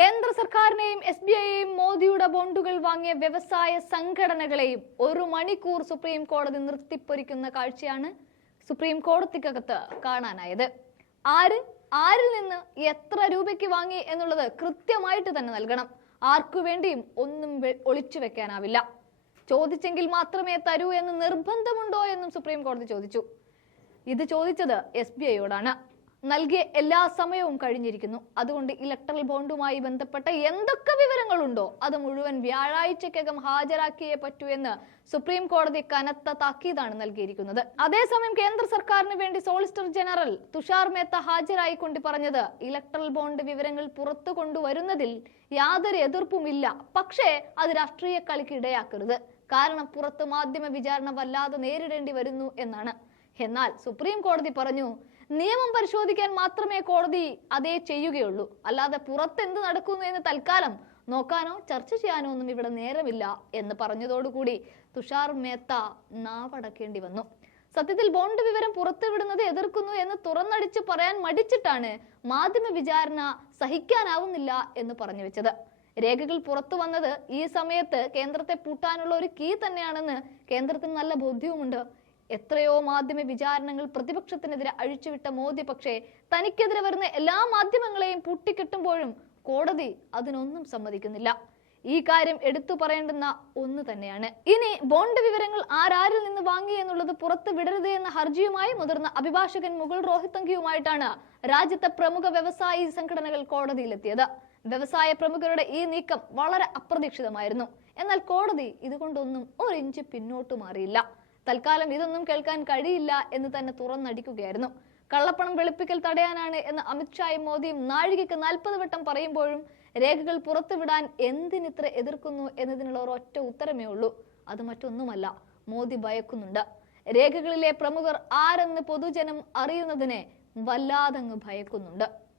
കേന്ദ്ര സർക്കാരിനെയും S B ഐയെയും മോദിയുടെ ബോണ്ടുകൾ വാങ്ങിയ വ്യവസായ സംഘടനകളെയും ഒരു മണിക്കൂർ സുപ്രീം കോടതി നിർത്തിപ്പൊരിക്കുന്ന കാഴ്ചയാണ് സുപ്രീം കോടതിക്കകത്ത് കാണാനായത്. ആര്? ആരിൽ നിന്ന് എത്ര രൂപയ്ക്ക് വാങ്ങി എന്നുള്ളത് കൃത്യമായിട്ട് തന്നെ നൽകണം. ആർക്കു വേണ്ടിയും ഒന്നും ഒളിച്ചു വെക്കാനാവില്ല. ചോദിച്ചെങ്കിൽ മാത്രമേ തരൂ എന്ന് നിർബന്ധമുണ്ടോ എന്നും സുപ്രീം കോടതി ചോദിച്ചു. ഇത് ചോദിച്ചത് എസ് ബി ഐയോടാണ്. നൽകിയ എല്ലാ സമയവും കഴിഞ്ഞിരിക്കുന്നു. അതുകൊണ്ട് ഇലക്ട്രൽ ബോണ്ടുമായി ബന്ധപ്പെട്ട എന്തൊക്കെ വിവരങ്ങളുണ്ടോ അത് മുഴുവൻ വ്യാഴാഴ്ചക്കകം ഹാജരാക്കിയേ പറ്റൂ എന്ന് സുപ്രീം കോടതി കനത്ത താക്കീതാണ് നൽകിയിരിക്കുന്നത്. അതേസമയം കേന്ദ്ര സർക്കാരിന് വേണ്ടി സോളിസിറ്റർ ജനറൽ തുഷാർ മേത്ത ഹാജരായിക്കൊണ്ട് പറഞ്ഞത് ഇലക്ട്രൽ ബോണ്ട് വിവരങ്ങൾ പുറത്തു കൊണ്ടുവരുന്നതിൽ യാതൊരു എതിർപ്പുമില്ല. പക്ഷേ അത് രാഷ്ട്രീയ കളിക്ക് ഇടയാക്കരുത്. കാരണം പുറത്ത് മാധ്യമ വിചാരണ വല്ലാതെ നേരിടേണ്ടി വരുന്നു എന്നാണ്. എന്നാൽ സുപ്രീം കോടതി പറഞ്ഞു നിയമം പരിശോധിക്കാൻ മാത്രമേ കോടതി അതേ ചെയ്യുകയുള്ളൂ. അല്ലാതെ പുറത്തെന്ത് നടക്കുന്നു എന്ന് തൽക്കാലം നോക്കാനോ ചർച്ച ചെയ്യാനോ ഒന്നും ഇവിടെ നേരമില്ല എന്ന് പറഞ്ഞതോടുകൂടി തുഷാർ മേത്ത നാവടക്കേണ്ടി വന്നു. സത്യത്തിൽ ബോണ്ട് വിവരം പുറത്തുവിടുന്നത് എതിർക്കുന്നു എന്ന് തുറന്നടിച്ച് പറയാൻ മടിച്ചിട്ടാണ് മാധ്യമ വിചാരണ സഹിക്കാനാവുന്നില്ല എന്ന് പറഞ്ഞു വെച്ചത്. രേഖകൾ പുറത്തു വന്നത് ഈ സമയത്ത് കേന്ദ്രത്തെ പൂട്ടാനുള്ള ഒരു കീ തന്നെയാണെന്ന് കേന്ദ്രത്തിന് നല്ല ബോധ്യവുമുണ്ട്. എത്രയോ മാധ്യമ വിചാരണങ്ങൾ പ്രതിപക്ഷത്തിനെതിരെ അഴിച്ചുവിട്ട മോദി പക്ഷേ തനിക്കെതിരെ വരുന്ന എല്ലാ മാധ്യമങ്ങളെയും പൂട്ടിക്കെട്ടുമ്പോഴും കോടതി അതിനൊന്നും സമ്മതിക്കുന്നില്ല. ഈ കാര്യം എടുത്തു പറയേണ്ടുന്ന ഒന്ന് തന്നെയാണ്. ഇനി ബോണ്ട് വിവരങ്ങൾ ആരാരിൽ നിന്ന് വാങ്ങി എന്നുള്ളത് പുറത്ത് വിടരുത് എന്ന ഹർജിയുമായി മുതിർന്ന അഭിഭാഷകൻ മുകുൾ റോഹിത്തങ്കിയുമായിട്ടാണ് രാജ്യത്തെ പ്രമുഖ വ്യവസായി സംഘടനകൾ കോടതിയിലെത്തിയത്. വ്യവസായ പ്രമുഖരുടെ ഈ നീക്കം വളരെ അപ്രതീക്ഷിതമായിരുന്നു. എന്നാൽ കോടതി ഇതുകൊണ്ടൊന്നും ഒരു ഇഞ്ച് പിന്നോട്ട് മാറിയില്ല. തൽക്കാലം ഇതൊന്നും കേൾക്കാൻ കഴിയില്ല എന്ന് തന്നെ തുറന്നടിക്കുകയായിരുന്നു. കള്ളപ്പണം വെളുപ്പിക്കൽ തടയാനാണ് എന്ന് അമിത്ഷായും മോദിയും നാഴികയ്ക്ക് നാൽപ്പത് വട്ടം പറയുമ്പോഴും രേഖകൾ പുറത്തുവിടാൻ എന്തിനിത്ര എതിർക്കുന്നു എന്നതിനുള്ള ഒരൊറ്റ ഉത്തരമേ ഉള്ളൂ. അത് മറ്റൊന്നുമല്ല. മോദി ഭയക്കുന്നുണ്ട്. രേഖകളിലെ പ്രമുഖർ ആരെന്ന് പൊതുജനം അറിയുന്നതിനെ വല്ലാതങ്ങ് ഭയക്കുന്നുണ്ട്.